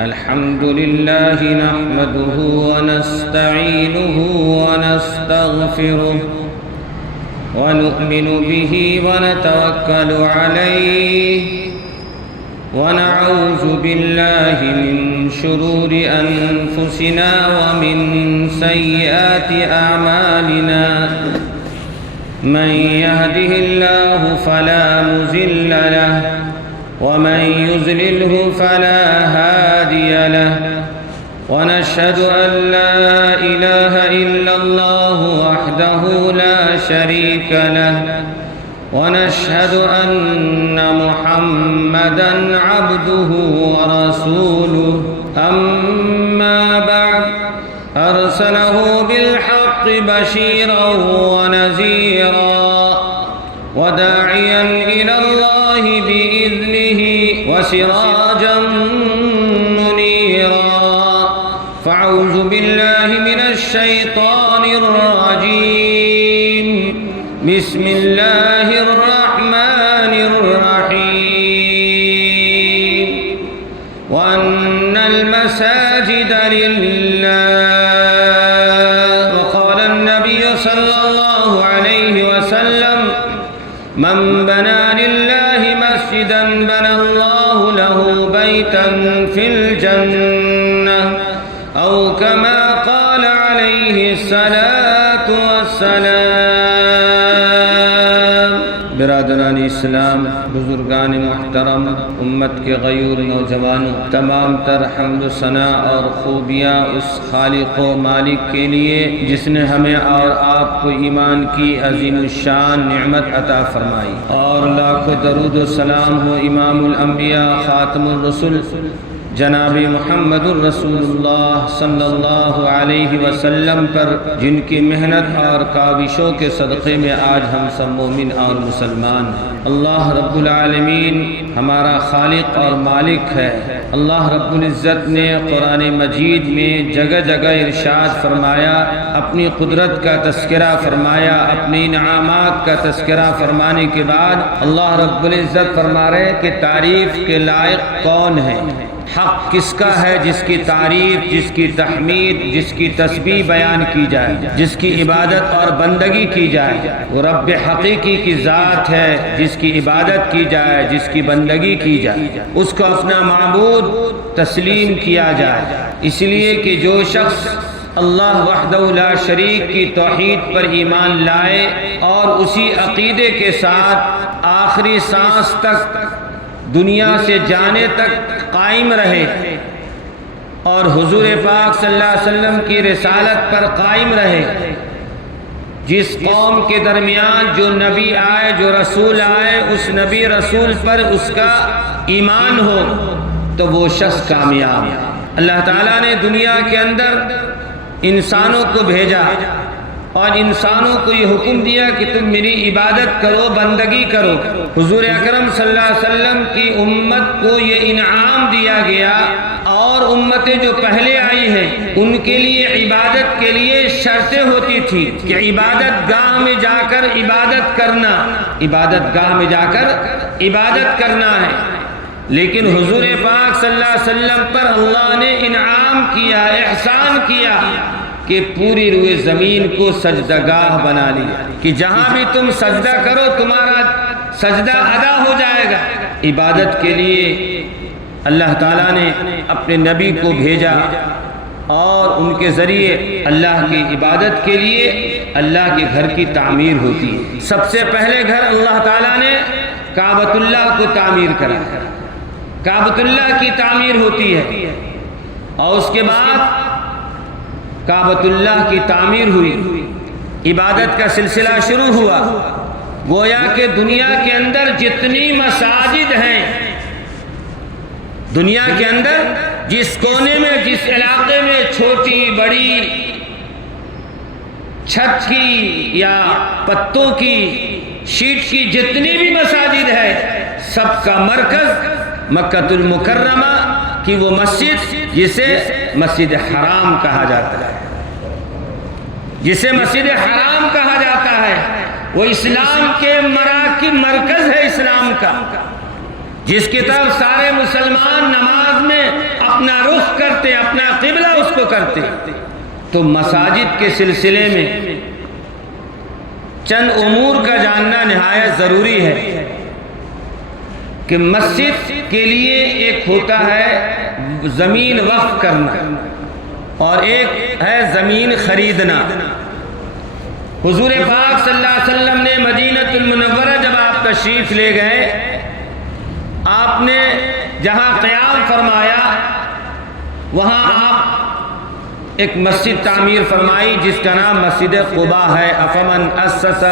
الحمد لله نحمده ونستعينه ونستغفره ونؤمن به ونتوكل عليه ونعوذ بالله من شرور أنفسنا ومن سيئات أعمالنا من يهده الله فلا مضل له ومن يضلله فلا هادي له ونشهد أن لا إله إلا الله وحده لا شريك له ونشهد أن محمدًا عبده ورسوله أما بعد أرسله بالحق بشيرا ونذيرا وداعيا إلى الله بإذنه وسراجا منيرا فأعوذ بالله من الشيطان الرجيم بسم الله الرحمن الرحيم وأن المساجد لله وقال النبي صلى الله عليه وسلم من بنى لله مسجدا بنى الله له بيتا في الجنة أو كما قال عليه الصلاة والسلام۔ برادران اسلام، بزرگان محترم، امت کے غیور نوجوانوں، تمام تر حمد و ثنا اور خوبیاں اس خالق و مالک کے لیے جس نے ہمیں اور آپ کو ایمان کی عظیم الشان نعمت عطا فرمائی، اور لاکھوں درود و سلام ہو امام الانبیاء خاتم الرسل جناب محمد الرسول اللہ صلی اللہ علیہ وسلم پر، جن کی محنت اور کاوشوں کے صدقے میں آج ہم سب مومن اور مسلمان ہیں۔ اللہ رب العالمین ہمارا خالق اور مالک ہے۔ اللہ رب العزت نے قرآن مجید میں جگہ جگہ ارشاد فرمایا، اپنی قدرت کا تذکرہ فرمایا، اپنی انعامات کا تذکرہ فرمانے کے بعد اللہ رب العزت فرما رہے کہ تعریف کے لائق کون ہے، حق کس کا ہے جس کی تعریف، جس کی تحمید، جس کی تسبیح بیان کی جائے، جس کی عبادت اور بندگی کی جائے۔ وہ رب حقیقی کی ذات ہے جس کی عبادت کی جائے، جس کی بندگی کی جائے، اس کو اپنا معبود تسلیم کیا جائے۔ اس لیے کہ جو شخص اللہ وحدہ لا شریک کی توحید پر ایمان لائے اور اسی عقیدے کے ساتھ آخری سانس تک، دنیا سے جانے تک قائم رہے اور حضور پاک صلی اللہ علیہ وسلم کی رسالت پر قائم رہے، جس قوم کے درمیان جو نبی آئے، جو رسول آئے، اس نبی رسول پر اس کا ایمان ہو تو وہ شخص کامیاب۔ اللہ تعالیٰ نے دنیا کے اندر انسانوں کو بھیجا اور انسانوں کو یہ حکم دیا کہ تم میری عبادت کرو، بندگی کرو۔ حضور اکرم صلی اللہ علیہ وسلم کی امت کو یہ انعام دیا گیا، اور امتیں جو پہلے آئی ہیں ان کے لیے عبادت کے لیے شرطیں ہوتی تھی کہ عبادت گاہ میں جا کر عبادت کرنا، عبادت گاہ میں جا کر عبادت کرنا ہے۔ لیکن حضور پاک صلی اللہ علیہ وسلم پر اللہ نے انعام کیا، احسان کیا کہ پوری روئے زمین کو سجدہ گاہ بنا لیا، کہ جہاں بھی تم سجدہ کرو تمہارا سجدہ ادا ہو جائے گا۔ عبادت کے لیے اللہ تعالیٰ نے اپنے نبی کو بھیجا، اور ان کے ذریعے اللہ کی عبادت کے لیے اللہ کے گھر کی تعمیر ہوتی ہے۔ سب سے پہلے گھر اللہ تعالیٰ نے کعبۃ اللہ کو تعمیر کرا، کعبۃ اللہ کی تعمیر ہوتی ہے، اور اس کے بعد کعبۃ اللہ کی تعمیر ہوئی، عبادت کا سلسلہ شروع ہوا۔ گویا کہ دنیا کے اندر جتنی مساجد ہیں، دنیا کے اندر جس کونے میں، جس علاقے میں چھوٹی بڑی چھت کی یا پتوں کی شیٹ کی جتنی بھی مساجد ہے، سب کا مرکز مکۃ المکرمہ کی وہ مسجد جسے مسجد حرام کہا جاتا ہے، جسے مسجد حرام کہا جاتا ہے، وہ اسلام کے مراکز مرکز ہے اسلام کا، جس کی طرف سارے مسلمان نماز میں اپنا رخ کرتے، اپنا قبلہ اس کو کرتے۔ تو مساجد کے سلسلے میں چند امور کا جاننا نہایت ضروری ہے کہ مسجد کے لیے ایک ہوتا ہے زمین وقف کرنا اور ایک ہے زمین خریدنا۔ حضور پاک صلی اللہ علیہ وسلم نے مدینہ المنورہ جب آپ تشریف لے گئے، آپ نے جہاں قیام فرمایا وہاں آپ ایک مسجد تعمیر فرمائی جس کا نام مسجد قباء ہے۔ افمن اسس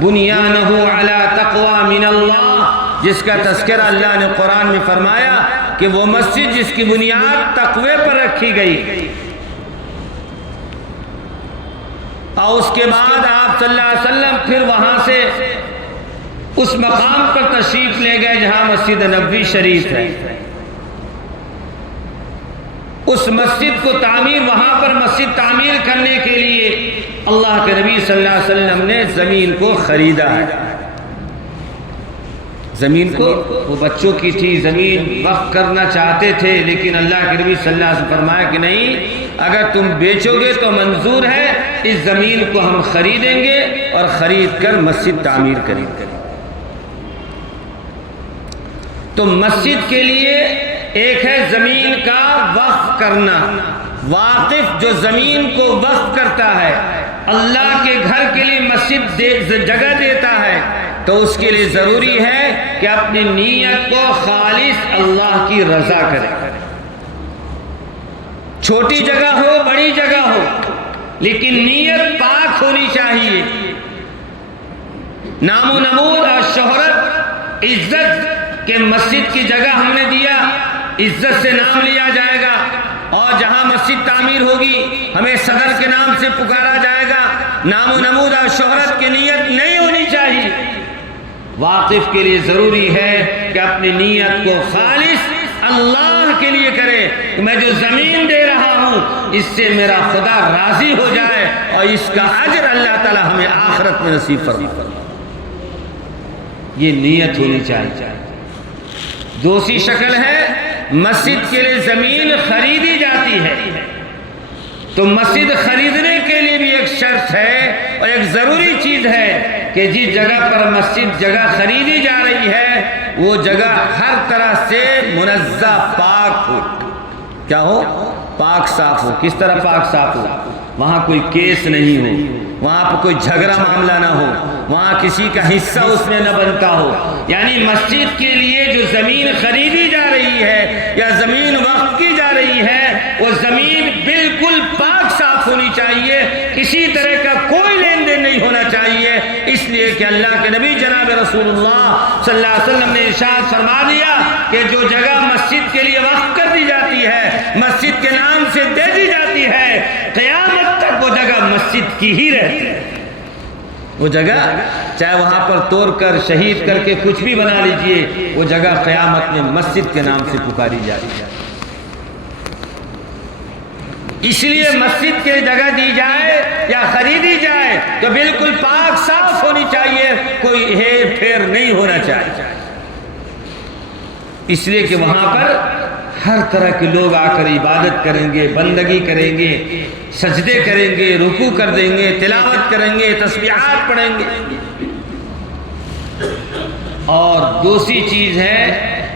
بنیانہ علی تقوی من اللہ، جس کا تذکرہ اللہ نے قرآن میں فرمایا کہ وہ مسجد جس کی بنیاد تقوی پر رکھی گئی۔ اور اس کے بعد آپ صلی اللہ علیہ وسلم پھر وہاں سے اس مقام پر تشریف لے گئے جہاں مسجد نبوی شریف ہے۔ اس مسجد کو تعمیر، وہاں پر مسجد تعمیر کرنے کے لیے اللہ کے نبی صلی اللہ علیہ وسلم نے زمین کو خریدا ہے۔ زمین کو وہ بچوں کی تھی، زمین وقف کرنا چاہتے تھے، لیکن اللہ کے نبی صلی اللہ علیہ وسلم فرمایا کہ نہیں، اگر تم بیچو گے تو منظور ہے، اس زمین کو ہم خریدیں گے اور خرید کر مسجد تعمیر کریں گے۔ تو مسجد کے لیے ایک ہے زمین کا وقف کرنا۔ واقف جو زمین کو وقف کرتا ہے، اللہ کے گھر کے لیے مسجد جگہ دیتا ہے، تو اس کے لیے ضروری ہے کہ اپنی نیت کو خالص اللہ کی رضا کرے۔ چھوٹی جگہ ہو، بڑی جگہ ہو، لیکن نیت پاک ہونی چاہیے۔ نام و نمود اور شہرت، عزت کہ مسجد کی جگہ ہم نے دیا، عزت سے نام لیا جائے گا، اور جہاں مسجد تعمیر ہوگی ہمیں صدر کے نام سے پکارا جائے گا۔ نام و نمود اور شہرت کی نیت نہیں ہونی چاہیے۔ واقف کے لیے ضروری ہے کہ اپنی نیت کو خالص اللہ کے لیے کرے کہ میں جو زمین دے رہا ہوں اس سے میرا خدا راضی ہو جائے اور اس کا اجر اللہ تعالی ہمیں آخرت میں نصیب فرمائے۔ یہ نیت ہونی چاہیے۔ دوسری شکل ہے مسجد کے لیے زمین خریدی جاتی ہے، تو مسجد خریدنے کے لیے بھی ایک شرط ہے اور ایک ضروری چیز ہے کہ جس جگہ پر مسجد جگہ خریدی جا رہی ہے وہ جگہ ہر طرح سے منزہ پاک ہو۔ کیا ہو؟ پاک صاف ہو۔ کس طرح پاک صاف ہو؟ وہاں کوئی کیس نہیں ہو، وہاں پہ کوئی جھگڑا معاملہ نہ ہو، وہاں کسی کا حصہ اس میں نہ بنتا ہو۔ یعنی مسجد کے لیے جو زمین خریدی جا رہی ہے یا زمین وقف کی جا رہی ہے، وہ زمین بالکل پاک صاف ہونی چاہیے، کسی طرح کا کوئی لین دین نہیں ہونا چاہیے، اس لیے کہ اللہ کے نبی جناب رسول اللہ صلی اللہ علیہ وسلم نے ارشاد فرما دیا کہ جو جگہ مسجد کے لیے وقف کر دی جاتی ہے، مسجد کے نام سے دے دی جاتی ہے، قیامت تک وہ جگہ مسجد کی ہی رہتی ہے۔ وہ جگہ چاہے وہاں پر توڑ کر شہید کر کے کچھ بھی بنا لیجئے، وہ جگہ قیامت میں مسجد کے نام سے پکاری جاتی ہے۔ اس لیے مسجد کے جگہ دی جائے یا خریدی جائے تو بالکل پاک صاف ہونی چاہیے، کوئی ہیر پھیر نہیں ہونا چاہیے، اس لیے کہ وہاں پر ہر طرح کے لوگ آ کر عبادت کریں گے، بندگی کریں گے، سجدے کریں گے، رکوع کر دیں گے، تلاوت کریں گے، تسبیحات پڑھیں گے۔ اور دوسری چیز ہے،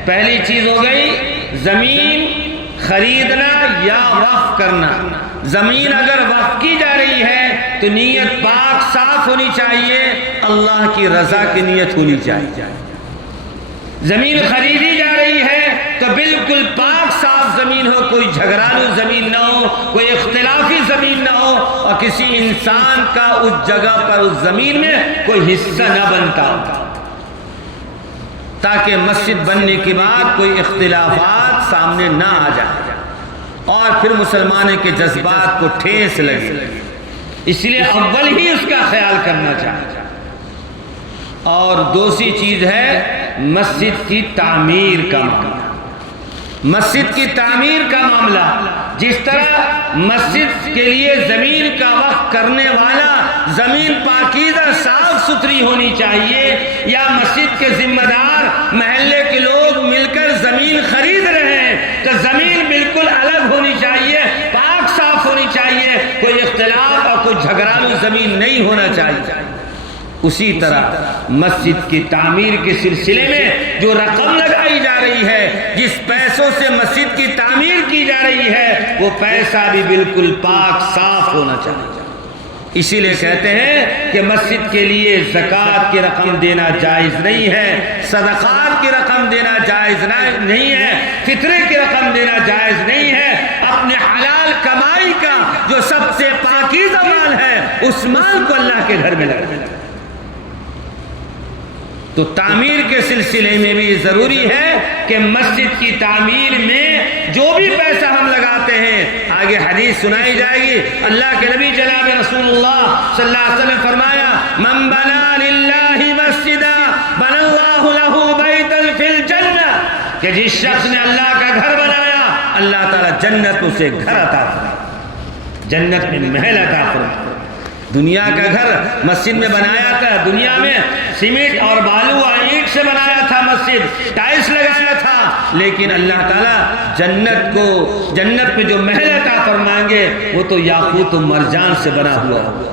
پہلی چیز ہو گئی زمین خریدنا یا وقف کرنا۔ زمین اگر وقف کی جا رہی ہے تو نیت پاک صاف ہونی چاہیے، اللہ کی رضا کی نیت ہونی چاہیے۔ زمین خریدی جا رہی ہے تو بالکل پاک صاف زمین ہو، کوئی جھگڑالو زمین نہ ہو، کوئی اختلافی زمین نہ ہو، اور کسی انسان کا اس جگہ پر اس زمین میں کوئی حصہ نہ بنتا ہو، تاکہ مسجد بننے کے بعد کوئی اختلافات سامنے نہ آ جائے اور پھر مسلمانوں کے جذبات کو ٹھیس لگے۔ اس لیے اول ہی اس کا خیال کرنا چاہیے۔ اور دوسری چیز ہے مسجد کی تعمیر کا معاملہ۔ مسجد کی تعمیر کا معاملہ، جس طرح مسجد کے لیے زمین کا وقف کرنے والا زمین پاکیزہ صاف ستھری ہونی چاہیے، یا مسجد کے ذمہ دار محلے کے لوگ مل کر زمین خرید رہے ہیں تو زمین بالکل الگ ہونی چاہیے، جھگڑالو زمین نہیں ہونا چاہیے۔ اسی طرح مسجد کی تعمیر کے سلسلے میں جو رقم لگائی جا رہی ہے، جس پیسوں سے مسجد کی تعمیر کی جا رہی ہے، وہ پیسہ بھی بالکل پاک صاف ہونا چاہیے۔ اسی لیے کہتے ہیں کہ مسجد کے لیے زکوٰۃ کی رقم دینا جائز نہیں ہے، صدقات کی رقم دینا جائز نہیں ہے، فطرے کی رقم دینا جائز نہیں ہے۔ اپنے حلال کمائی کا جو سب سے پاکیزہ مال ہے، اس مال کو اللہ کے گھر میں لگانا۔ تو تعمیر کے سلسلے میں بھی ضروری ہے کہ مسجد کی تعمیر میں جو بھی پیسہ ہم لگاتے ہیں، آگے حدیث سنائی جائے گی، اللہ کے نبی جناب رسول اللہ صلی اللہ علیہ وسلم فرمایا، من بنا للہ مسجدا بنى اللہ لہ بیتا فی الجنہ، کہ جس شخص نے اللہ کا گھر بنایا، اللہ تعالیٰ جنت اسے گھر عطا فرمائے، جنت میں محل عطا فرمائے۔ دنیا کا گھر مسجد میں بنایا تھا، دنیا میں سیمنٹ اور بالو اور اینٹ سے بنایا تھا، مسجد ٹائلس لگایا تھا، لیکن اللہ تعالیٰ جنت میں جو محل عطا فرمائیں گے وہ تو یاقوت و مرجان سے بنا ہوا ہوگا۔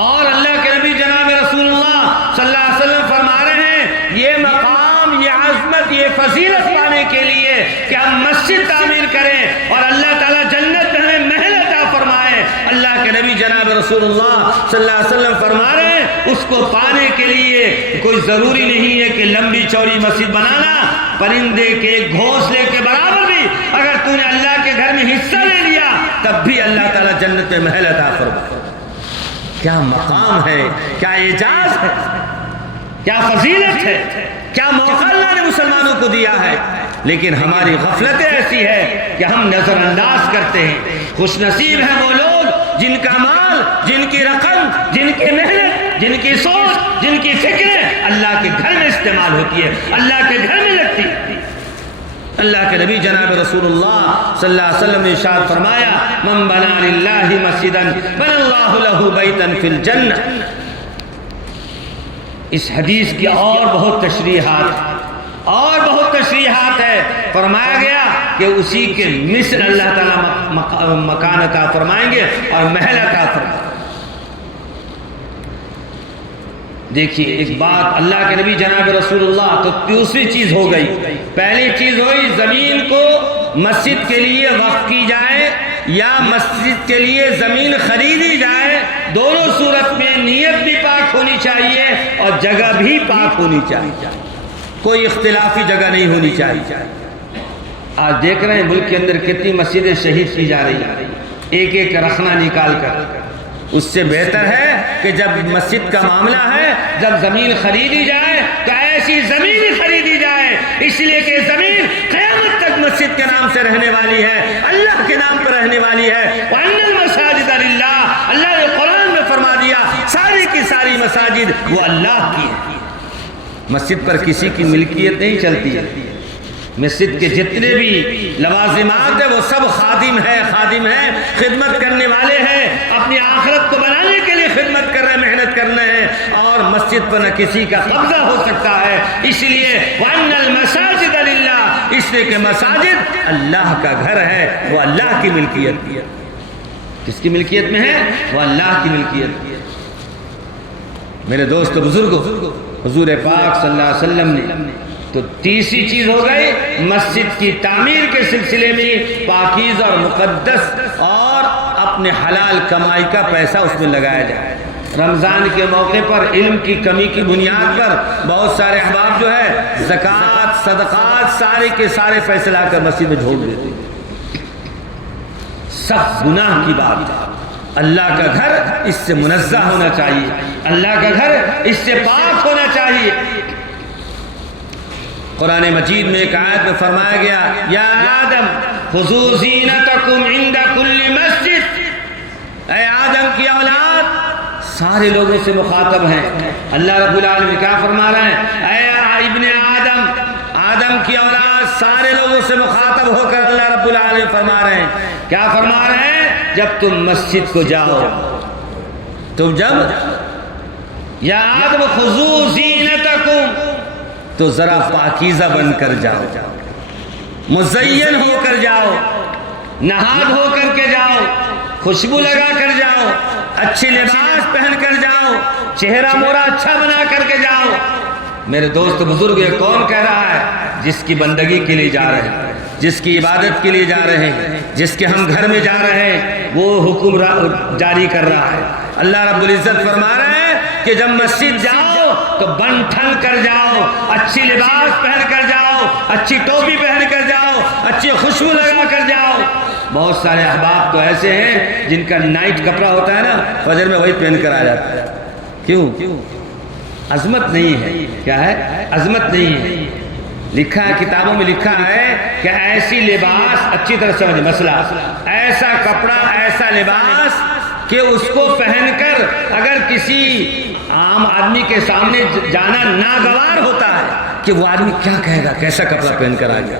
اور اللہ کے نبی جناب رسول اللہ صلی اللہ علیہ وسلم فرما رہے ہیں، یہ مقام، یہ عظمت، یہ فضیلت پانے کے لیے کہ ہم مسجد تعمیر کریں اور اللہ تعالیٰ جنت میں ہمیں محل عطا فرمائے، اللہ کے نبی جناب رسول اللہ صلی اللہ علیہ وسلم فرما رہے ہیں، اس کو پانے کے لیے کوئی ضروری نہیں ہے کہ لمبی چوڑی مسجد بنانا، پرندے کے گھونسلے کے برابر بھی اگر تو نے اللہ کے گھر میں حصہ لے لیا تب بھی اللہ تعالیٰ جنت میں محل عطا فرمائے۔ کیا مقام ہے، کیا اعجاز ہے، کیا فضیلت ہے، کیا موقع اللہ نے مسلمانوں کو دیا ہے۔ لیکن ہماری غفلت ایسی ہے کہ ہم نظر انداز کرتے ہیں۔ خوش نصیب ہیں وہ لوگ جن کا مال، جن کی رقم، جن کی محنت، جن کی سوچ، جن کی فکریں اللہ کے گھر میں استعمال ہوتی ہے، اللہ کے گھر میں لگتی ہے۔ اللہ کے نبی جناب رسول اللہ صلی اللہ علیہ وسلم نے ارشاد فرمایا، من بنا للہ مسجدا بنى اللہ لہ بیتا فی الجنہ۔ اس حدیث کی اور بہت تشریحات ہے۔ فرمایا گیا کہ اسی کے مثل اللہ تعالیٰ مکان عطا فرمائیں گے اور محل عطا فرمائیں گے۔ دیکھیے ایک بات، اللہ کے نبی جناب رسول اللہ، تو دوسری چیز ہو گئی۔ پہلی چیز ہوئی زمین کو مسجد کے لیے وقف کی جائے یا مسجد کے لیے زمین خریدی جائے، دونوں صورت میں نیت بھی پاک ہونی چاہیے اور جگہ بھی پاک ہونی چاہیے، کوئی اختلافی جگہ نہیں ہونی چاہیے۔ آج دیکھ رہے ہیں ملک کے اندر کتنی مسجدیں شہید کی جا رہی ہیں، ایک ایک رخنہ نکال کر۔ اس سے بہتر ہے کہ جب مسجد کا معاملہ ہے، جب زمین خریدی جائے تو ایسی زمین خریدی جائے، اس لیے کہ زمین قیامت تک مسجد کے نام سے رہنے والی ہے، اللہ کے نام پر رہنے والی ہے۔ وَأَنَّ الْمَسَاجِدَ لِلَّهِ، اللہ نے قرآن میں فرما دیا ساری کی ساری مساجد وہ اللہ کی ہے۔ مسجد پر کسی کی ملکیت نہیں چلتی ہے، مسجد کے جتنے بھی لوازمات ہیں وہ سب خادم ہیں، خدمت کرنے والے ہیں، اپنی آخرت کو بنانے کے لیے خدمت کر رہے ہیں، محنت کرنا ہے، اور مسجد پر نہ کسی کا قبضہ ہو سکتا ہے۔ اس لیے وَأَنَّ الْمَسَاجِدَ لِلَّهِ، اس لیے کہ مساجد اللہ کا گھر ہے، وہ اللہ کی ملکیت ہے۔ کس کی ملکیت میں ہے؟ وہ اللہ کی ملکیت ہے۔ میرے دوست بزرگوں، حضور پاک صلی اللہ علیہ وسلم نے تو تیسری چیز ہو گئی مسجد کی تعمیر کے سلسلے میں پاکیزہ اور مقدس اور اپنے حلال کمائی کا پیسہ اس میں لگایا جائے۔ رمضان کے موقع پر علم کی کمی کی بنیاد پر بہت سارے احباب جو ہے زکوٰۃ، صدقات، سارے کے سارے پیسے لا کر مسجد میں جھونک دیتے ہیں۔ سخت گناہ کی بات ہے۔ اللہ کا گھر اس سے منزہ ہونا چاہیے، اللہ کا گھر اس سے پاک ہونا چاہیے۔ قرآن مجید میں ایک آیت میں فرمایا گیا، یا آدم خذوا زینتکم عند کل مسجد، اے آدم کی اولاد، سارے لوگوں سے مخاطب ہیں۔ اللہ رب العالمین کیا فرما رہے ہیں؟ اے ابن آدم، آدم کی اولاد، سارے لوگوں سے مخاطب ہو کر اللہ رب العالمین فرما رہے ہیں، کیا فرما رہے ہیں؟ جب تم مسجد کو جاؤ، تم جب یا آدم خذوا زینتکم، تو ذرا پاکیزہ بن کر جاؤ، مزین ہو کر جاؤ، نہاد ہو کر کے جاؤ، خوشبو لگا کر جاؤ، اچھی لباس پہن کر جاؤ، چہرہ مورا اچھا بنا کر کے جاؤ۔ میرے دوست بزرگ، یہ کون کہہ رہا ہے؟ جس کی بندگی کے لیے جا رہے ہیں، جس کی عبادت کے لیے جا رہے ہیں، جس کے ہم گھر میں جا رہے ہیں، وہ حکم جاری کر رہا ہے۔ اللہ رب العزت فرما رہے ہیں کہ جب مسجد جاؤ تو بن ٹھن کر جاؤ، اچھی لباس پہن کر جاؤ، اچھی ٹوپی پہن کر جاؤ، اچھی خوشبو لگا کر جاؤ۔ بہت سارے احباب تو ایسے ہیں جن کا نائٹ کپڑا ہوتا ہے نا، فجر میں وہی پہن کر آ جاتا ہے۔ کیوں؟ عظمت نہیں ہے۔ کیا ہے؟ عظمت نہیں ہے۔ لکھا ہے، کتابوں میں لکھا ہے کہ ایسی لباس، اچھی طرح سمجھ مسئلہ، ایسا کپڑا، ایسا لباس کہ اس کو پہن کر اگر کسی عام آدمی کے سامنے جانا ناگوار ہوتا ہے کہ وہ آدمی کیا کہے گا، کیسا کپڑا پہن کر آ گیا۔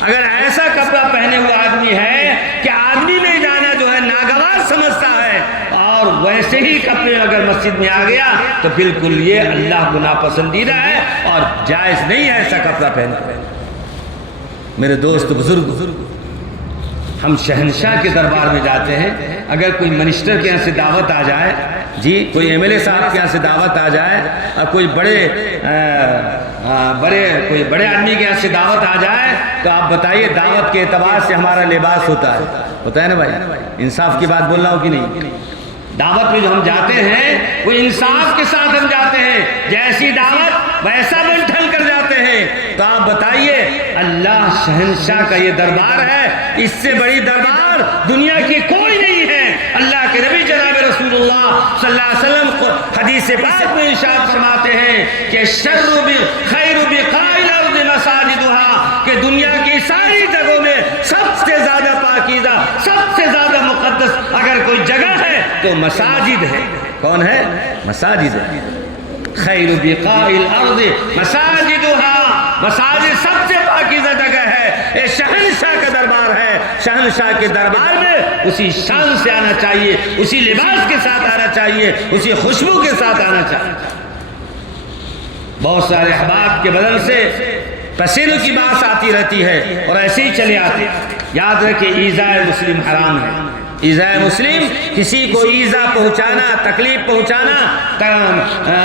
اگر ایسا کپڑا پہنے ہوا آدمی ہے کہ آدمی میں جانا جو ہے ناگوار سمجھتا ہے، اور ویسے ہی کپڑے اگر مسجد میں آ گیا تو بالکل یہ اللہ کو ناپسندیدہ ہے اور جائز نہیں ہے ایسا کپڑا پہننا۔ میرے دوست بزرگ، ہم شہنشاہ کے دربار میں جاتے ہیں، اگر کوئی منسٹر کے یہاں سے دعوت آ جائے، جی کوئی ایم ایل اے صاحب کے یہاں سے دعوت آ جائے، اور کوئی کوئی بڑے آدمی کے یہاں سے دعوت آ جائے، تو آپ بتائیے دعوت کے اعتبار سے ہمارا لباس ہوتا ہے نا بھائی؟ انصاف کی بات بول رہا ہوں کہ نہیں؟ دعوت میں جو ہم جاتے ہیں وہ انصاف کے ساتھ ہم جاتے ہیں، جیسی دعوت ویسا بن ٹھن کر جاتے ہیں۔ تو آپ بتائیے، اللہ شہنشاہ کا یہ دربار ہے، اس سے بڑی دربار دنیا کی کوئی نہیں ہے۔ اللہ کے نبی جناب رسول اللہ صلی اللہ علیہ وسلم کو حدیث پاک میں ارشاد فرماتے ہیں کہ خیر بقاع الارض مساجدها، کہ دنیا کی ساری جگہوں میں سب سے زیادہ پاکیزہ، سب سے زیادہ مقدس اگر کوئی جگہ ہے تو مساجد ہے۔ کون ہے؟ مساجد ہے۔ خیر بقاع الارض مساجدها، مساجد سب سے پاکیزہ جگہ ہے۔ یہ شہنشاہ کا دربار ہے، شہنشاہ کے دربار میں اسی شان سے آنا چاہیے، اسی لباس کے ساتھ آنا چاہیے، اسی خوشبو کے ساتھ آنا چاہیے۔ بہت سارے احباب کے بدن سے پسینوں کی بانس آتی رہتی ہے اور ایسے ہی چلے آتے۔ یاد رکھیں، ایذاء مسلم حرام ہے۔ ایذاء مسلم، کسی کو ایذا پہنچانا، تکلیف پہنچانا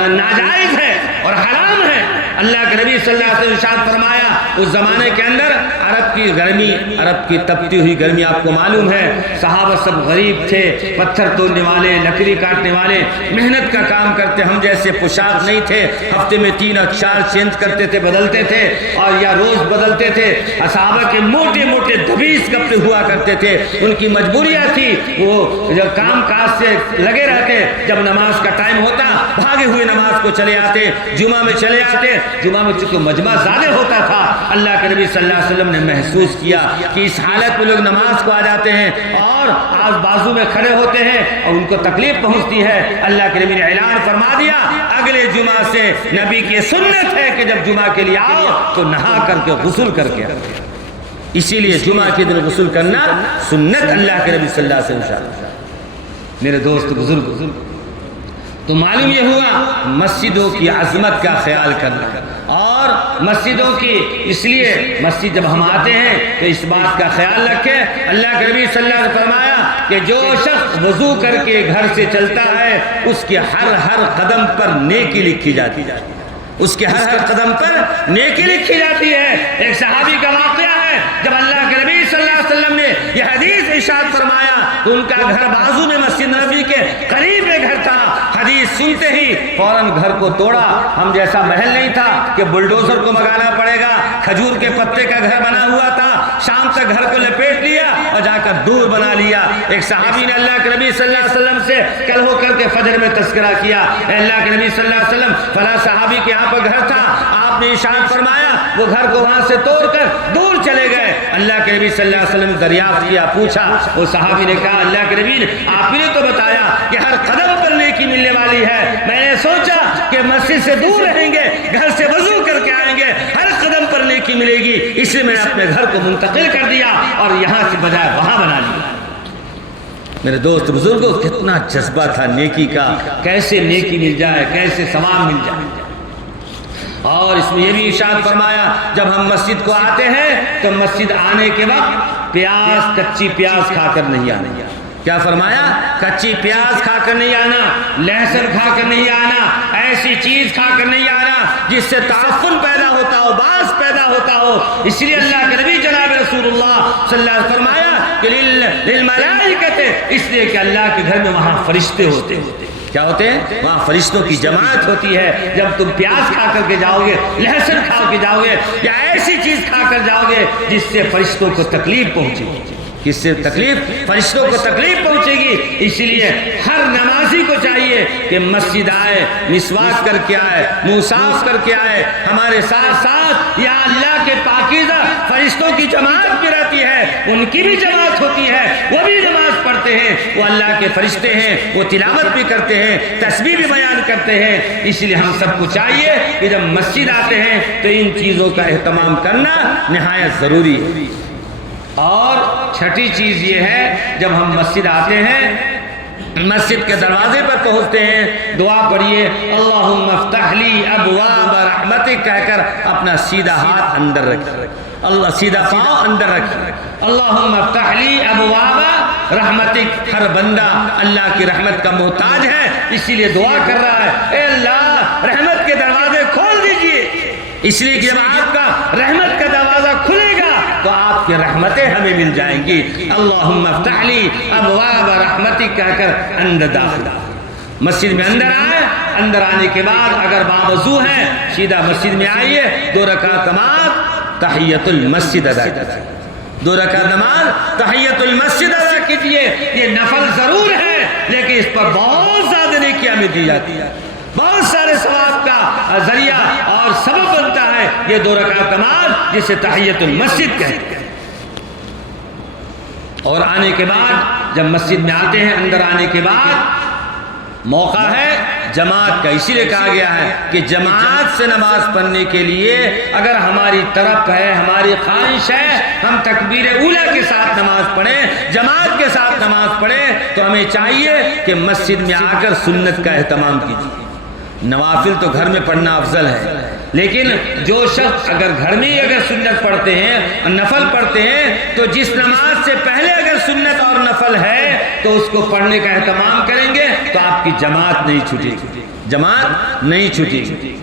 ناجائز ہے اور حرام ہے۔ اللہ کے نبی صلی اللہ علیہ وسلم ارشاد فرمایا، اس زمانے کے اندر عرب کی گرمی، عرب کی تپتی ہوئی گرمی آپ کو معلوم ہے، صحابہ سب غریب تھے، پتھر توڑنے والے، لکڑی کاٹنے والے، محنت کا کام کرتے، ہم جیسے پوشاک نہیں تھے، ہفتے میں 3 اور 4 چینج کرتے تھے، بدلتے تھے، اور یا روز بدلتے تھے۔ صحابہ کے موٹے موٹے دبیس کپڑے ہوا کرتے تھے، ان کی مجبوریاں تھی، وہ جب کام کاج سے لگے رہتے، جب نماز کا ٹائم ہوتا بھاگے ہوئے نماز کو چلے آتے، جمعہ میں چلے آتے۔ جمعہ میں چونکہ مجمع زیادہ ہوتا تھا، اللہ کے نبی صلی اللہ علیہ وسلم نے محسوس کیا کہ اس حالت میں لوگ نماز کو آ جاتے ہیں اور آج بازو میں کھڑے ہوتے ہیں اور ان کو تکلیف پہنچتی ہے۔ اللہ کے نبی نے اعلان فرما دیا، اگلے جمعہ سے نبی کی سنت ہے کہ جب جمعہ کے لیے آؤ تو نہا کر کے غسل کر کے آؤ۔ اسی لیے جمعہ کے دن غسل کرنا سنت اللہ کے نبی صلی اللہ علیہ وسلم۔ میرے دوست بزرگ، تو معلوم یہ ہوا مسجدوں کی عظمت کا خیال کرنا، اور مسجدوں کی، اس لیے مسجد جب ہم آتے ہیں تو اس بات کا خیال رکھیں۔ اللہ کے نبی صلی اللہ علیہ وسلم نے فرمایا کہ جو شخص وضو کر کے گھر سے چلتا ہے، اس کے ہر قدم پر نیکی لکھی جاتی ہے، اس کے ہر قدم پر نیکی لکھی جاتی ہے۔ ایک صحابی کا واقعہ ہے، جب اللہ کے نبی صلی اللہ علیہ وسلم نے یہ حدیث ارشاد فرمایا تو ان کا گھر بازو میں مسجد نبی کے قریب میں گھر تھا۔ حدیث سنتے ہی فوراً گھر کو توڑا۔ ہم جیسا محل نہیں تھا کہ بلڈوزر کو منگانا پڑے گا، کھجور کے پتے کا گھر بنا ہوا تھا، شام تک گھر کو لپیٹ لیا اور جا کر دور بنا لیا۔ ایک صحابی نے اللہ کے نبی صلی اللہ علیہ وسلم سے کل ہو کر کے فجر میں تذکرہ کیا، اے اللہ کے نبی صلی اللہ علیہ وسلم، فلاں صحابی کے یہاں پر گھر تھا، آپ نے ارشاد فرمایا، وہ گھر کو وہاں سے توڑ کر دور چلے گئے۔ اللہ کے نبی صلی اللہ علیہ وسلم نے دریافت کیا، پوچھا، وہ صحابی نے کہا، اللہ کے نبی نے آپ نے تو بتایا کہ ہر قدم پر نیکی ملنے والی ہے، میں نے سوچا کہ مسجد سے دور رہیں گے، گھر سے وضو کر کے آئیں گے، ہر قدم پر نیکی ملے گی، اس لیے میں نے اپنے گھر کو منتقل کر دیا اور یہاں سے بجائے وہاں بنا لیا۔ میرے دوست بزرگوں، کتنا جذبہ تھا نیکی کا، کیسے نیکی مل جائے، کیسے ثواب مل جائے۔ اور اس میں یہ بھی ارشاد فرمایا، جب ہم مسجد کو آتے ہیں تو مسجد آنے کے وقت پیاز، کچی پیاز کھا کر نہیں آنے، کیا فرمایا؟ کچی پیاز کھا کر نہیں آنا، لہسن کھا کر نہیں آنا، ایسی چیز کھا کر نہیں آنا جس سے تعفن پیدا ہوتا ہو، باس پیدا ہوتا ہو۔ اس لیے اللہ کے نبی جناب رسول اللہ صلی اللہ علیہ وسلم فرمایا کہ للملائکۃ، اس لیے کہ اللہ کے گھر میں وہاں فرشتے ہوتے ہیں۔ کیا ہوتے ہیں؟ وہاں فرشتوں کی جماعت ہوتی ہے۔ جب تم پیاز کھا کر کے جاؤ گے، لہسن کھا کے جاؤ گے، یا ایسی چیز کھا کر جاؤ گے جس سے فرشتوں کو تکلیف پہنچے گی، کس سے تکلیف؟ فرشتوں کو تکلیف پہنچے گی۔ اس لیے ہر نمازی کو چاہیے کہ مسجد آئے، مسواک کر کے آئے، منہ صاف کر کے آئے۔ ہمارے ساتھ ساتھ یہاں اللہ کے پاکیزہ فرشتوں کی جماعت بھی رہتی ہے، ان کی بھی جماعت ہوتی ہے، وہ بھی نماز پڑھتے ہیں، وہ اللہ کے فرشتے ہیں، وہ تلاوت بھی کرتے ہیں، تسبیح بھی بیان کرتے ہیں۔ اس لیے ہم سب کو چاہیے کہ جب مسجد آتے ہیں تو ان چیزوں کا اہتمام کرنا نہایت ضروری ہے۔ اور چھٹی چیز یہ ہے، جب ہم مسجد آتے ہیں، مسجد کے دروازے پر پہنچتے ہیں، دعا پڑھیے اللہم افتح لی ابواب رحمتک کہہ کر اپنا سیدھا ہاتھ اندر رکھیں، اللہ سیدھا پاؤں اندر رکھیں، اللہم افتح لی ابواب رحمتک۔ ہر بندہ اللہ کی رحمت کا محتاج ہے، اسی لیے دعا کر رہا ہے، اے اللہ رحمت کے دروازے کھول دیجئے۔ اس لیے کہ جب آپ کا رحمت کا دروازہ کھلے گا تو آپ کی رحمتیں ہمیں مل جائیں گی۔ اللہم افتح لی ابواب رحمتک کہہ کر اندر داخل، مسجد میں اندر آئے۔ اندر آنے کے بعد اگر باوضو ہیں سیدھا مسجد میں آئیے، 2 رکعت نماز تحیۃ المسجد ادا کیجیے، 2 رکعت نماز تحیۃ المسجد ادا کیجیے۔ یہ نفل ضرور ہے لیکن اس پر بہت زیادہ نیکیاں ہمیں دی جاتی ہے، بہت سارے ثواب کا ذریعہ اور سبب بنتا ہے یہ 2 رکعت نماز، جسے تحیۃ المسجد کہتے ہیں۔ اور آنے کے بعد جب مسجد میں آتے ہیں، اندر آنے کے بعد موقع ہے جماعت کا، اسی لیے کہا گیا ہے کہ جماعت سے نماز پڑھنے کے لیے اگر ہماری طرف ہے، ہماری خواہش ہے ہم تکبیر اولیٰ کے ساتھ نماز پڑھیں، جماعت کے ساتھ نماز پڑھیں، تو ہمیں چاہیے کہ مسجد میں آ کر سنت کا اہتمام کیجیے۔ نوافل تو گھر میں پڑھنا افضل ہے، لیکن جو شخص اگر گھر میں ہی اگر سنت پڑھتے ہیں، نفل پڑھتے ہیں، تو جس نماز سے پہلے اگر سنت اور نفل ہے تو اس کو پڑھنے کا اہتمام کریں گے تو آپ کی جماعت نہیں چھوٹے گی، جماعت نہیں چھوٹے گی۔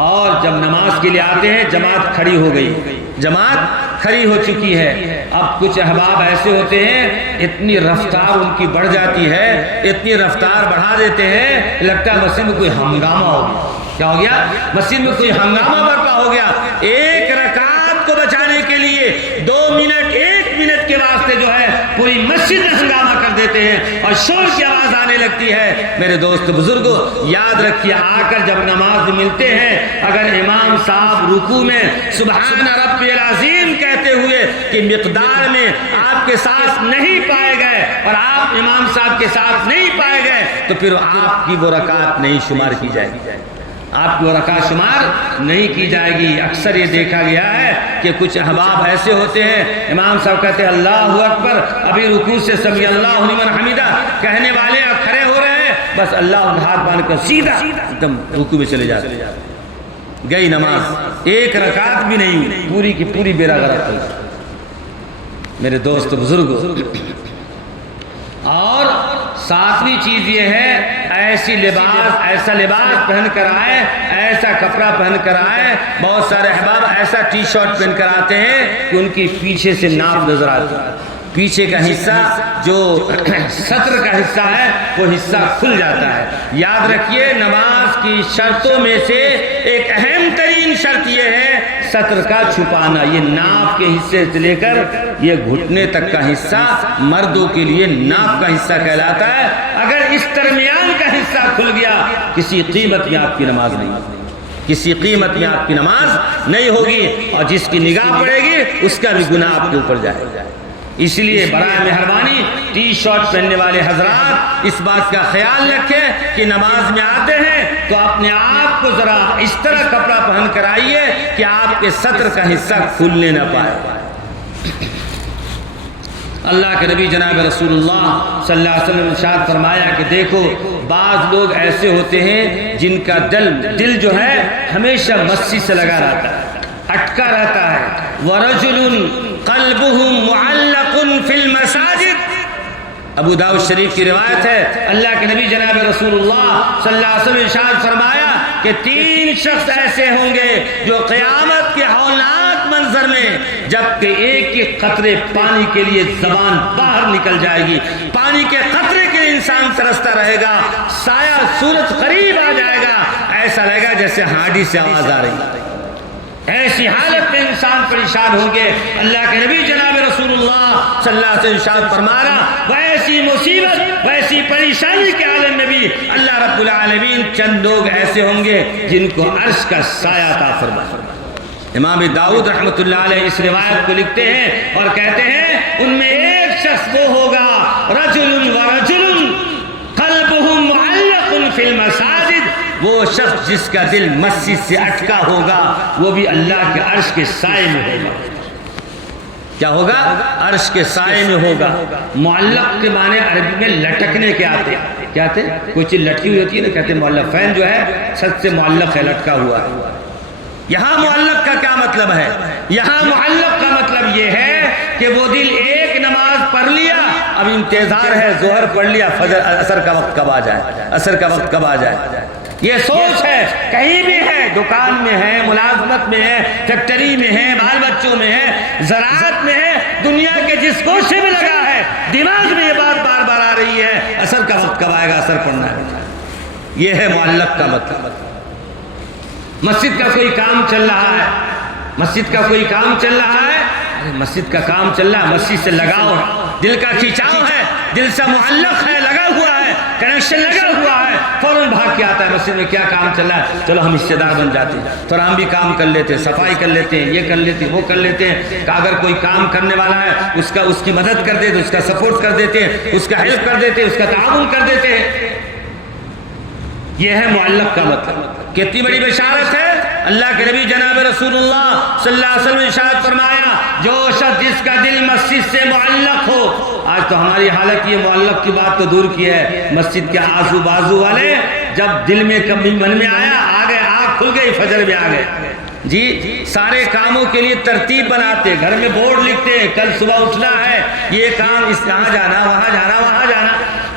اور جب نماز کے لیے آتے ہیں جماعت کھڑی ہو گئی، جماعت کھڑی ہو چکی ہے۔ اب کچھ احباب ایسے ہوتے ہیں اتنی رفتار ان کی بڑھ جاتی ہے، اتنی رفتار بڑھا دیتے ہیں، لگتا ہے مسجد میں کوئی ہنگامہ ہو گیا۔ کیا ہو گیا؟ مسجد میں کوئی ہنگامہ برپا ہو گیا۔ ایک رکعت کو بچانے کے لیے 2 منٹ 1 منٹ کے واسطے جو ہے پوری مسجد میں ہنگامہ کر دیتے ہیں اور شور کی آواز آنے لگتی ہے۔ میرے دوست بزرگوں یاد رکھیے، آ کر جب نماز ملتے ہیں، اگر امام صاحب رکوع میں سبحان ربی العظیم کہتے ہوئے کہ مقدار میں آپ کے ساتھ نہیں پائے گئے اور آپ امام صاحب کے ساتھ نہیں پائے گئے تو پھر آپ کی وہ رکعت نہیں شمار کی جائے گی، آپ کی وہ رکعت شمار نہیں کی جائے گی۔ اکثر یہ دیکھا گیا ہے کہ کچھ احباب ایسے ہوتے ہیں، امام صاحب کہتے ہیں اللہ اکبر، ابھی رکوع سے سمی اللہ لمن حمیدہ کہنے والے اور کھڑے ہو رہے ہیں، بس اللہ ہاتھ باندھ کر سیدھا ایک دم رکوع میں چلے جاتے ہیں، گئی نماز، ایک رکعت بھی نہیں ہوئی، پوری کی پوری بیرا غرق ہوئی۔ میرے دوست بزرگوں، اور 7ویں چیز یہ ہے ایسی لباس، ایسا لباس پہن کر آئے، ایسا کپڑا پہن کر آئے۔ بہت سارے احباب ایسا ٹی شرٹ پہن کر آتے ہیں کہ ان کی پیچھے سے ناپ نظر آتی ہے، پیچھے کا حصہ جو سطر کا حصہ ہے وہ حصہ کھل جاتا ہے۔ یاد رکھیے نماز کی شرطوں میں سے ایک اہم ترین شرط یہ ہے سطر کا چھپانا۔ یہ ناپ کے حصے سے لے کر یہ گھٹنے تک کا حصہ مردوں کے لیے ناپ کا حصہ کہلاتا ہے۔ اگر اس درمیان کا حصہ کھل گیا کسی قیمت میں آپ کی نماز نہیں ہوگی، کسی قیمت میں آپ کی نماز نہیں ہوگی، اور جس کی نگاہ پڑے گی اس کا بھی گناہ آپ کے اوپر جائے گا۔ اس لیے برائے مہربانی ٹی شرٹ پہننے والے حضرات اس بات کا خیال رکھیں کہ نماز میں آتے ہیں تو اپنے آپ کو ذرا اس طرح کپڑا پہن کر آئیے کہ آپ کے سطر کا حصہ کھلنے نہ پائے۔ اللہ کے نبی جناب رسول اللہ صلی اللہ علیہ وسلم نے ارشاد فرمایا کہ دیکھو بعض لوگ ایسے ہوتے ہیں جن کا دل جو ہے ہمیشہ مسجد سے لگا رہتا ہے، اٹکا رہتا ہے۔ وَرَجُلٌ قَلْبُهُ مُعَلَّقٌ فِي الْمَسَاجِدِ، ابو داؤد شریف کی روایت ہے، اللہ کے نبی جناب رسول اللہ صلی اللہ علیہ وسلم ارشاد فرمایا کہ 3 شخص ایسے ہوں گے جو قیامت کے ہولناک منظر میں جبکہ ایک ایک قطرے پانی کے لیے زبان باہر نکل جائے گی، پانی کے قطرے کے لیے انسان ترستا رہے گا، سایہ سورج قریب آ جائے گا، ایسا لگے گا جیسے ہانڈی سے آواز آ رہی ہے، ایسی حالت میں انسان پریشان ہوں گے۔ اللہ کے نبی جناب رسول اللہ صلی اللہ علیہ وسلم ارشاد فرمایا ویسی مصیبت ویسی پریشانی کے عالم میں بھی اللہ رب العالمین چند لوگ ایسے ہوں گے جن کو عرش کا سایہ عطا فرمائے۔ امام داؤد رحمۃ اللہ علیہ اس روایت کو لکھتے ہیں اور کہتے ہیں ان میں ایک شخص وہ ہوگا رجل ورجل قلبہ معلق فی المساجد، وہ شخص جس کا دل مسجد سے اٹکا ہوگا وہ بھی اللہ کے عرش کے سائے میں ہوگا۔ کیا ہوگا؟ عرش کے سائے میں ہوگا۔ معلق کے معنی عربی میں لٹکنے کے آتے ہیں، کیا آتے ہیں؟ کوئی چیز لٹکی ہوئی ہوتی ہے نا، کہتے ہیں معلق، فین جو ہے چھت سے معلق ہے، لٹکا ہوا ہے۔ یہاں معلق کا کیا مطلب ہے؟ یہاں معلق کا مطلب یہ ہے کہ وہ دل ایک نماز پڑھ لیا، اب انتظار ہے ظہر پڑھ لیا، فجر عصر کا وقت کب آ جائے، عصر کا وقت کب آ جائے، یہ سوچ ہے، کہیں بھی ہے، دکان میں ہے، ملازمت میں ہے، فیکٹری میں ہے، بال بچوں میں ہے، زراعت میں ہے، دنیا کے جس گوشے میں لگا ہے، دماغ میں یہ بات بار بار آ رہی ہے عصر کا وقت کب آئے گا، عصر پڑھنا ہے۔ یہ ہے معلق کا مطلب۔ مسجد کا کوئی کام چل رہا ہے، مسجد کا کوئی کام چل رہا ہے، مسجد کا کام چل رہا ہے، مسجد سے لگاؤ، دل کا کھینچاؤ ہے، دل سے معلق ہے، لگا ہوا ہے، کنیکشن لگا ہوا ہے، فوراً بھاگ کے آتا ہے مسجد میں کیا کام چل رہا ہے، چلو ہم حصے دار بن جاتے ہیں، تھوڑا ہم بھی کام کر لیتے ہیں، صفائی کر لیتے ہیں، یہ کر لیتے ہیں، وہ کر لیتے ہیں، کہ اگر کوئی کام کرنے والا ہے اس کی مدد کر دیتے، اس کا سپورٹ کر دیتے ہیں، اس کا ہیلپ کر دیتے ہیں، اس کا تعاون کر دیتے ہیں۔ یہ ہے معلق کا مطلب۔ کتنی بڑی بشارت ہے، اللہ کے نبی جناب رسول اللہ صلی اللہ علیہ وسلم نے ارشاد فرمایا جو شخص جس کا دل مسجد سے معلق ہو، آج تو ہماری حالت یہ معلق کی بات تو دور کی ہے، مسجد کے آزو بازو والے جب دل میں کبھی من میں آیا آ گئے، آنکھ کھل گئی، فجر میں آ گئے، جی سارے کاموں کے لیے ترتیب بناتے، گھر میں بورڈ لکھتے ہیں کل صبح اٹھنا ہے، یہ کام اس یہاں جانا، وہاں جانا، وہاں جانا۔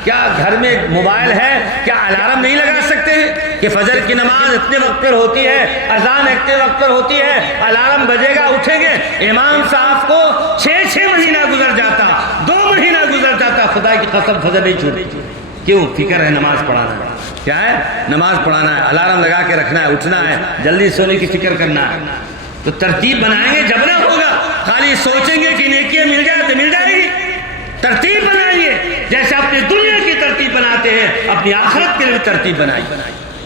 کیا گھر میں موبائل ہے؟ کیا الارم نہیں لگا سکتے ہیں کہ فجر کی نماز اتنے وقت پر ہوتی ہے، اذان اتنے وقت پر ہوتی ہے، الارم بجے گا اٹھیں گے؟ امام صاحب کو 6 مہینہ گزر جاتا، 2 مہینہ گزر جاتا، خدا کی قسم فجر نہیں چھوٹتی۔ کیوں؟ فکر ہے نماز پڑھانا ہے، کیا ہے؟ نماز پڑھانا ہے، الارم لگا کے رکھنا ہے، اٹھنا ہے، جلدی سونے کی فکر کرنا ہے۔ تو ترتیب بنائیں گے جب نہ ہوگا، خالی سوچیں گے کہ نیکیاں مل جائے تو مل جائے گی۔ ترتیب بنائیے، جیسے اپنی دنیا کی ترتیب بناتے ہیں اپنی آخرت کے لیے بھی ترتیب بنائیے،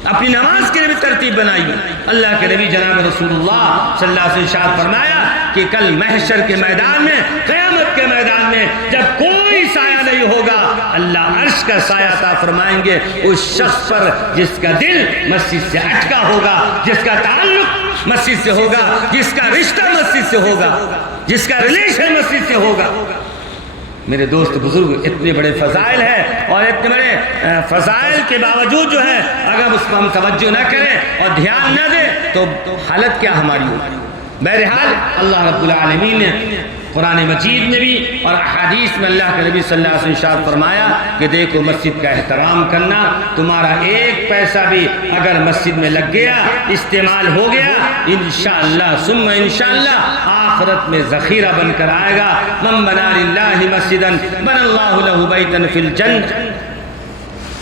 اپنی نماز کے لیے بھی ترتیب بنائیے۔ اللہ کے نبی جناب رسول اللہ صلی اللہ علیہ وسلم ارشاد فرمایا کہ کل محشر کے میدان میں، قیامت کے میدان میں جب کوئی سایہ نہیں ہوگا، اللہ عرش کا سایہ عطا فرمائیں گے اس شخص پر جس کا دل مسجد سے اٹکا ہوگا، جس کا تعلق مسجد سے ہوگا، جس کا رشتہ مسجد سے ہوگا، جس کا ریلیشن مسجد سے ہوگا۔ میرے دوست بزرگ، اتنے بڑے فضائل ہیں اور اتنے بڑے فضائل کے باوجود جو ہے اگر اس پر ہم توجہ نہ کریں اور دھیان نہ دیں تو حالت کیا ہماری ہوگی۔ بہرحال اللہ رب العالمین نے قرآن مجید میں بھی اور احادیث میں اللہ کے نبی صلی اللہ علیہ وسلم ارشاد فرمایا کہ دیکھو مسجد کا احترام کرنا، تمہارا ایک پیسہ بھی اگر مسجد میں لگ گیا، استعمال ہو گیا، انشاءاللہ ثم انشاءاللہ آخرت میں ذخیرہ بن کر آئے گا۔ من بنا للہ مسجدا بنى اللہ لہ بیتا فی الجنہ۔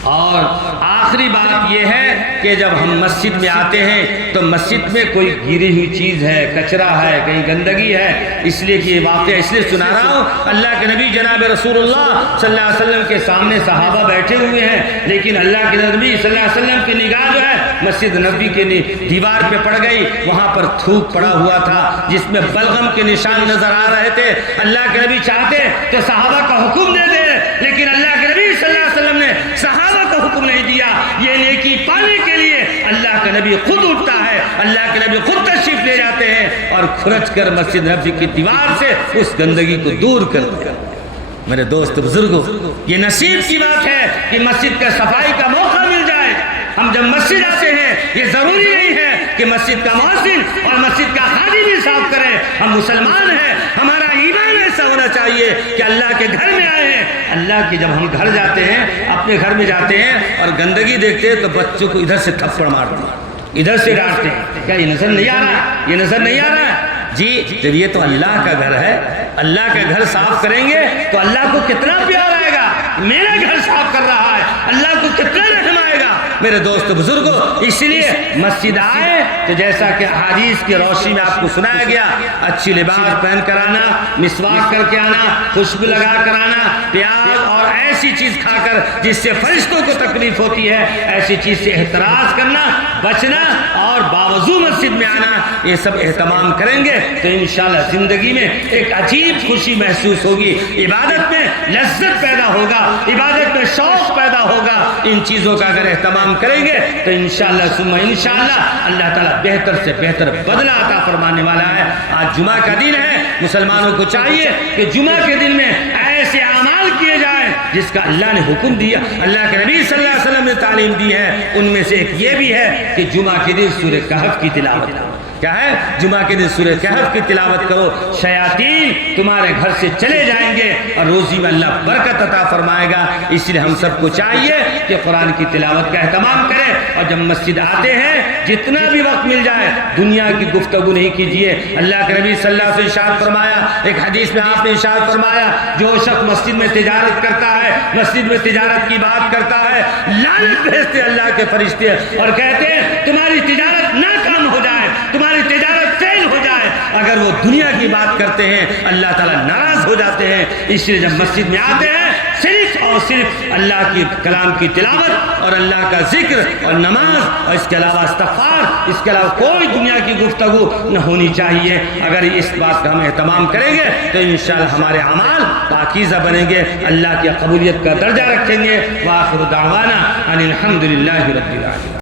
اور آخری بات یہ ہے کہ جب ہم مسجد میں آتے ہیں تو مسجد میں کوئی گری ہوئی چیز ہے، کچرا ہے، کہیں گندگی ہے، اس لیے کہ یہ واقعہ اس لیے سنا رہا ہوں، اللہ کے نبی جناب رسول اللہ صلی اللہ علیہ وسلم کے سامنے صحابہ بیٹھے ہوئے ہیں، لیکن اللہ کے نبی صلی اللہ علیہ وسلم کی نگاہ جو ہے مسجد نبی کے دیوار پہ پڑ گئی، وہاں پر تھوک پڑا ہوا تھا جس میں بلغم کے نشان نظر آ رہے تھے۔ اللہ کے نبی چاہتے تو صحابہ کا حکم دے دے، لیکن اللہ کے نبی صلی اللہ علیہ وسلم نے صحابہ کو حکم نہیں دیا۔ یہ نیکی پانے کے لیے اللہ کا نبی خود اٹھتا ہے، اللہ کے نبی خود تشریف لے جاتے ہیں اور کھرچ کر مسجد نبی کی دیوار سے اس گندگی کو دور کرتے ہیں۔ میرے دوست بزرگوں، یہ نصیب کی بات ہے کہ مسجد کا صفائی کا موقع مل جائے۔ ہم جب مسجد آتے ہیں یہ ضروری نہیں ہے کہ مسجد کا مؤذن اور مسجد کا خادم بھی صاف کرے۔ ہم مسلمان ہیں، ہمارا ایمان ایسا ہونا چاہیے کہ اللہ کے گھر میں آئے ہیں، اللہ کی جب ہم گھر جاتے ہیں، اپنے گھر میں جاتے ہیں اور گندگی دیکھتے ہیں تو بچوں کو ادھر سے تھپڑ مارتے ہیں، ادھر سے ڈانٹتے ہیں، کیا یہ نظر نہیں آ رہا؟ یہ نظر نہیں آ رہا؟ جی جب یہ تو اللہ کا گھر ہے، اللہ کا گھر صاف کریں گے تو اللہ کو کتنا پیار آئے گا۔ میرا گھر صاف کر رہا ہے، اللہ کو کتنا رحم آئے گا۔ میرے دوست بزرگوں، اس لیے مسجد آئے تو جیسا کہ حدیث کی روشنی میں آپ کو سنایا گیا، اچھی لباس پہن کر آنا، مسواک کر کے آنا، خوشبو لگا کر آنا، پیاز اور ایسی چیز کھا کر جس سے فرشتوں کو تکلیف ہوتی ہے، ایسی چیز سے احتراز کرنا، بچنا اور باوضو مسجد میں آنا، یہ سب اہتمام کریں گے تو انشاءاللہ زندگی میں ایک عجیب خوشی محسوس ہوگی، عبادت میں لذت پیدا ہوگا، عبادت میں شوق پیدا ہوگا۔ ان چیزوں کا اگر اہتمام کریں گے تو انشاءاللہ ثم انشاءاللہ اللہ تعالیٰ بہتر سے بہتر بدلہ عطا فرمانے والا ہے۔ آج جمعہ کا دن ہے، مسلمانوں کو چاہیے کہ جمعہ کے دن میں ایسے اعمال کیے جائیں جس کا اللہ نے حکم دیا، اللہ کے نبی صلی اللہ علیہ وسلم نے تعلیم دی ہے۔ ان میں سے ایک یہ بھی ہے کہ جمعہ کے دن سورہ کہف کی تلاوت کرو۔ کیا ہے؟ جمعہ کے دن سورہ کہف کی تلاوت کرو، شیاطین تمہارے گھر سے چلے جائیں گے اور روزی میں اللہ برکت عطا فرمائے گا۔ اس لیے ہم سب کو چاہیے کہ قرآن کی تلاوت کا اہتمام کریں، اور جب مسجد آتے ہیں جتنا بھی وقت مل جائے دنیا کی گفتگو نہیں کیجیے۔ اللہ کے نبی صلی اللہ علیہ وسلم نے ارشاد فرمایا، ایک حدیث میں آپ نے ارشاد فرمایا، جو شخص مسجد میں تجارت کرتا ہے، مسجد میں تجارت کی بات کرتا ہے، لعنت بھیجتے اللہ کے فرشتے اور کہتے ہیں تمہاری تجارت ناکام ہو جائے، تمہاری تجارت فیل ہو جائے۔ اگر وہ دنیا کی بات کرتے ہیں اللہ تعالیٰ ناراض ہو جاتے ہیں۔ اس لیے جب مسجد میں آتے ہیں صرف اور صرف اللہ کی کلام کی تلاوت اور اللہ کا ذکر اور نماز، اور اس کے علاوہ استغفار، اس کے علاوہ کوئی دنیا کی گفتگو نہ ہونی چاہیے۔ اگر اس بات کا ہم اہتمام کریں گے تو انشاءاللہ ہمارے اعمال پاکیزہ بنیں گے، اللہ کی قبولیت کا درجہ رکھیں گے۔ وآخر دعوانا ان الحمد للہ رب العالمین۔